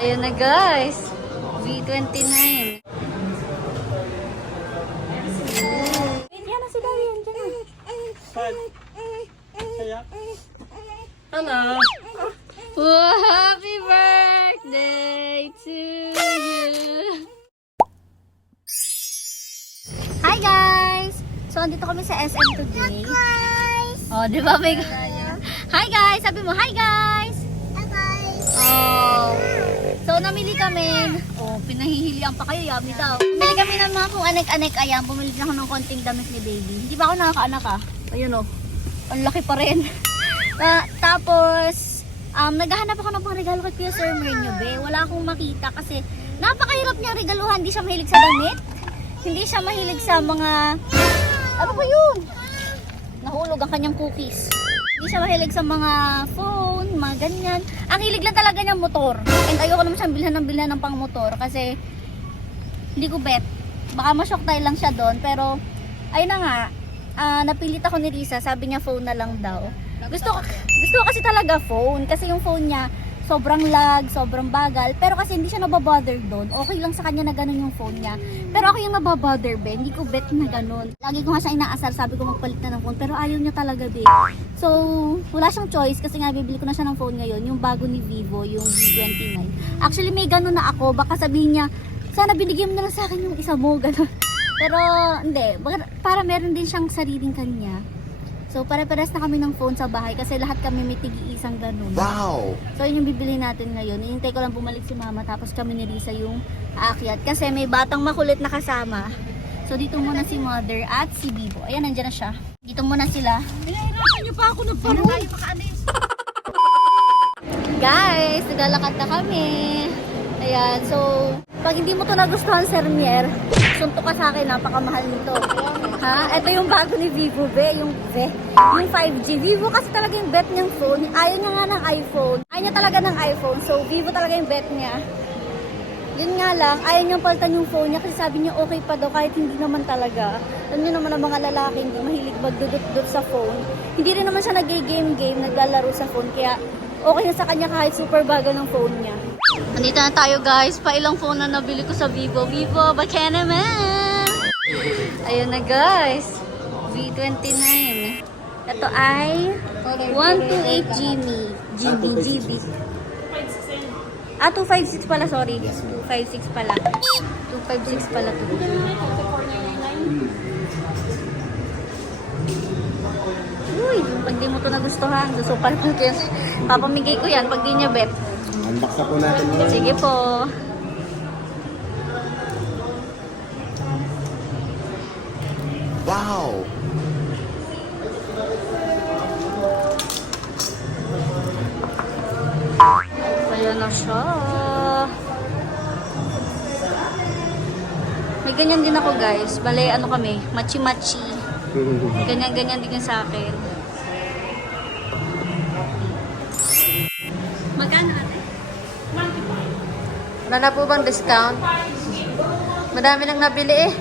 Ayan na guys. V29. Yan na si Daddy. Yan na. Hello. Well, happy birthday to you. Hi guys! So, andito kami sa SM today. Hi guys! Oh, di ba? Hi guys! Sabi mo, hi guys! Hi guys! Oh. So, namili kami. Oh, pinahihilian pa kayo. Yummy daw. Bumili kami ng mga kung anek-anek. Ayan, bumili din ako ng konting damit ni baby. Hindi pa ako nakaka-anak ah. Ayun oh. Ang laki pa rin. Tapos, naghahanap ako ng pang regalo kay Kuya Sir Mourinho, be. Wala akong makita kasi napakahirap niya regaluhan. Hindi siya mahilig sa damit. Hindi siya mahilig sa mga... Ano ba yun? Nahulog ang kanyang cookies. Hindi siya mahilig sa mga phone, mga ganyan. Ang hilig lang talaga niyang motor. And ayoko naman siyang bilhan ng pang motor kasi hindi ko bet. Baka ma-shock tayo lang siya doon. Pero, ayun na nga. Napilit ako ni Risa. Sabi niya phone na lang daw. Gusto ko kasi talaga phone. Kasi yung phone niya, sobrang lag, sobrang bagal. Pero kasi hindi siya nababother doon. Okay lang sa kanya na ganun yung phone niya. Pero ako yung nababother, be. Hindi ko bet na ganun. Lagi ko nga siya inaasar. Sabi ko magpalit na ng phone. Pero ayaw niya talaga, be. So, wala siyang choice. Kasi nga, bibili ko na siya ng phone ngayon. Yung bago ni Vivo, yung V29. Actually, may ganun na ako. Baka sabihin niya, sana binigyan mo na lang sa akin yung isa mo. Ganun. Pero, hindi. Para meron din siyang sariling kanya. So, pare-pares na kami ng phone sa bahay kasi lahat kami may tig-iisang ganun. Wow! So, yun yung bibili natin ngayon. Hinintay ko lang bumalik si Mama tapos kami ni Risa yung aakyat. Kasi may batang makulit na kasama. So, dito muna si Mother at si Bibo. Ayan, nandiyan na siya. Dito muna sila. Nahihirapan niyo pa ako ng parang tayo makaalis. Guys, naglalakad na kami. Ayan, so, pag hindi mo to nagustuhan, Sir Mier, suntok ka sa akin, napakamahal nito. Ha? Ito yung bago ni Vivo, be. Yung 5G. Vivo kasi talaga yung bet niyang phone. Ayaw niya nga ng iPhone. Ayaw niya talaga ng iPhone. So, Vivo talaga yung bet niya. Yun nga lang, ayaw niyang palitan yung phone niya kasi sabi niya okay pa daw kahit hindi naman talaga. Alam niyo naman ang mga lalaki hindi mahilig magdudut-dut sa phone. Hindi rin naman siya nag-game, naglalaro sa phone. Kaya okay na sa kanya kahit super bago ng phone niya. Nandito na tayo guys. Pailang phone na nabili ko sa Vivo. Vivo, baka naman! Ayan na guys, V29. Ito ay 128 GB. 256 pala, sorry. 256 pala. 256 pala to. Uy, pag di mo to nagustuhan, susupal ko yan. Papamigay ko yan pag di niya bet. Unbox na po natin yun. Sige po. Wow! Ayan na siya. May ganyan din ako guys. Bale, ano kami? Machi-machi. Ganyan-ganyan din sa akin. Magkano ate? Wala na po bang discount? Madami nang nabili eh.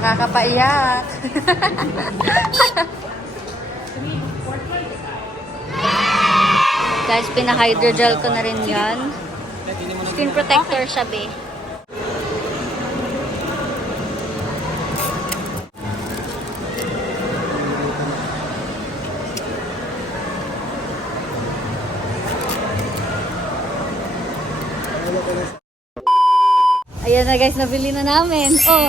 Nakakapaiyak. Guys, pina-hydrogel ko na rin yan. Screen protector siya, be. Ayan na guys, nabili na namin. Oh,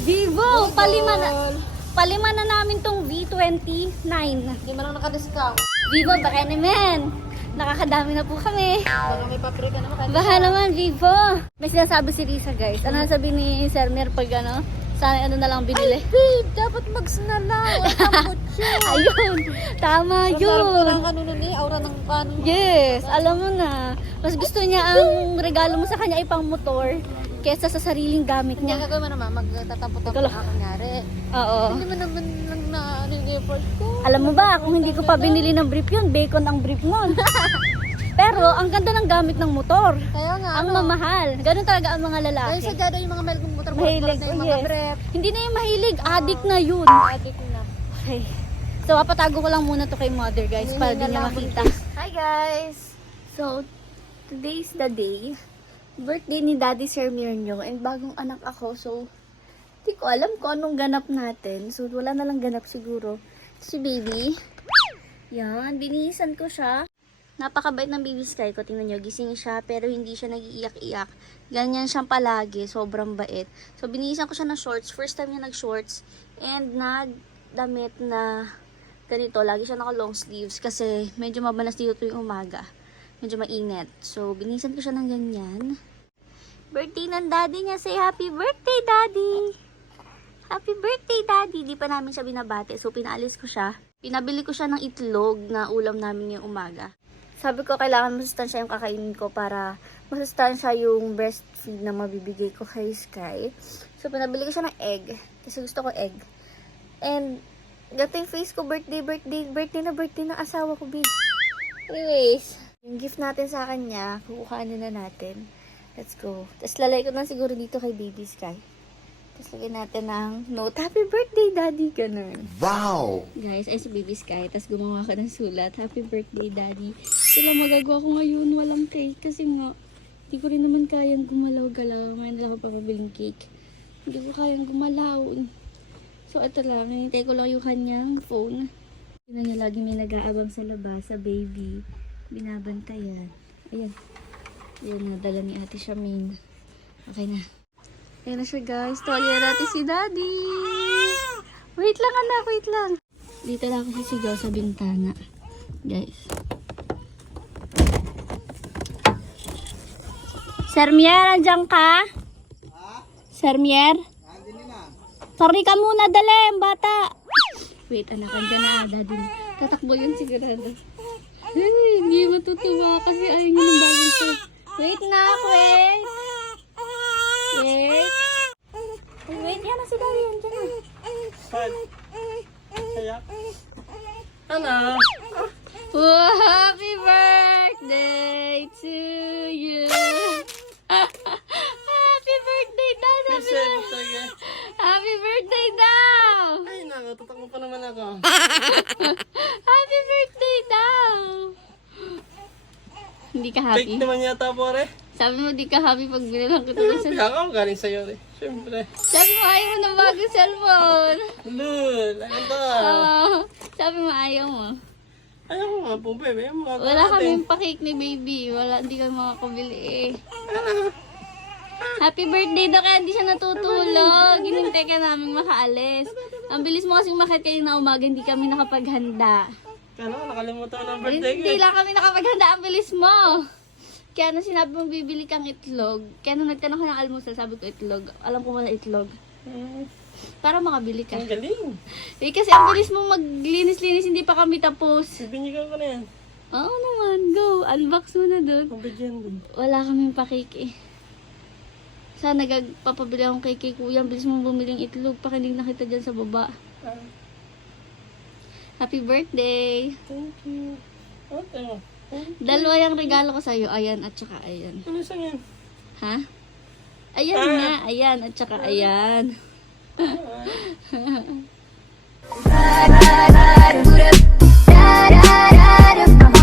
Vivo, palima na namin tong V29. Hindi man lang naka-discount. Vivo, baka naman. Nakakadami na po kami. Baka may paprika naman. Baka naman, Vivo. May sinasabi si Risa guys. Ano sabi ni Sir Mer pag ano? Sana ano na lang binili. Ay, babe, dapat mag-sna lang. Ayun, tama yun. Parang ano nun eh, aura ng paano. Yes, alam mo na. Mas gusto niya ang regalo mo sa kanya ay pang motor kesa sa sariling gamit Kaya niya. gagawin mo naman, magtatampo-tampo Kala- ka kunyari. Oo. Hindi mo naman lang na ano yung effort ko. Alam mo ba, kung hindi ko pa binili ng brief yun, bacon ang brief nun. Pero Pero ang ganda ng gamit ng motor. Kaya nga, Ang mamahal. Ganun talaga ang mga Kaya lalaki. sa gado yung mga mahilig ng motor, Mahilig, na yung oh, mga yes. brep. Hindi na yung mahilig, addict na yun. Addict na. Okay. So, papatago ko lang muna to kay mother, guys, para di niya makita. Hi, guys! So, today's the day. Birthday ni Daddy Sir Mirnyo and bagong anak ako. So, di ko alam kung anong ganap natin. So, wala na lang ganap siguro. Si baby. Yan, binihisan ko siya. Napakabait ng baby Sky ko. Tingnan nyo, gising siya pero hindi siya nag-iiyak-iyak. Ganyan siyang palagi. Sobrang bait. So, binihisan ko siya ng shorts. First time niya nag-shorts. And nagdamit na ganito. Lagi siya naka-long sleeves kasi medyo mabanas dito tuwing umaga. Medyo mainit. So, binihisan ko siya ng ganyan. Birthday ng daddy niya. Say, happy birthday, daddy! Happy birthday, daddy! Di pa namin siya binabati. So, pinaalis ko siya. Pinabili ko siya ng itlog na ulam namin ngayong umaga. Sabi ko, kailangan masustansya yung kakainin ko para masustansya yung breastfeed na mabibigay ko kay Sky. So, pinabili ko siya ng egg. Kasi gusto ko egg. And, gato yung face ko, birthday ng asawa ko, babe. Anyways, yung gift natin sa kanya, kukuhanin na natin. Let's go. Tapos lalay ko na siguro dito kay baby Sky. Tapos lagyan natin ng note, happy birthday, daddy, ganun. Wow! Guys, ay si baby Sky, tapos gumawa ko ng sulat, happy birthday, daddy. Sila magagawa ko ngayon, walang cake, kasi nga, hindi ko rin naman kayang gumalaw-galaw. May nila ako papabiling cake. Hindi ko kayang gumalaw. So, ito lang, hinintay ko lang yung kanyang phone. Tignan niya, lagi may nag-aabang sa labas, sa baby. Binabantayan. Ayan. Ayan, nadala ni Ate Shamin. Okay na. Ayan na siya, guys. Tuwalya natin si daddy. Wait lang, anak, wait lang. Dito lang ako sisigaw sa bintana. Guys. Sir Mier, andyan ka? Sir Mier? Sorry ka muna, dali, ang bata. Wait, anak, andyan na, daddy. Tatakbo yun sigurado. Ay, hindi matutuwa kasi ayaw nyo ng bagong to. Wait na, wait. Wait. Wait, yan na si daddy, andyan na. Ano? Oh, happy birthday to you. Happy birthday daw, sabi na. Happy birthday daw. Ay, nako, tatakbo pa naman ako. Happy birthday daw. Hindi ka happy? Fake naman yata po, re. Sabi mo di ka happy pag binilang kita ng cellphone. Kaya ako galing sa'yo, re. Siyempre. Sabi mo ayaw mo ng bagong cellphone. Lul, ano to? Sabi mo ayaw mo. Ayaw ko nga po, bebe. Wala kaming pa-cake ni baby. Wala, hindi kami makakabili eh. Happy birthday daw kaya hindi siya natutulog. Ginintay ka namin makaalis. Ang bilis mo kasing makit kayo na umaga, hindi kami nakapaghanda. Kano, nakalimutan ko ng birthday ko. Hindi lang kami nakapaghanda, ang bilis mo. Kaya nung sinabi mong bibili kang itlog, kaya nung nagtanong ko ng almusal, sabi ko itlog. Alam ko wala itlog. Para makabili ka. Ang galing. Eh, kasi ang bilis mong maglinis-linis, hindi pa kami tapos. Bibinyigan ko na yan. Oo naman, go. Unbox mo na doon. Ang bigyan din. Wala kaming pakike eh. Sana nagpapabili akong kay kuya. Ang bilis mong bumiling itlog. Pakinig na kita dyan sa baba. Happy birthday. Thank you. Okay. Dalawa yung regalo ko sa'yo. Ayan at saka ayan. Ano sa yan? Ha? Ayan nga. Ayan at saka ayan. Da da da da da da da da da.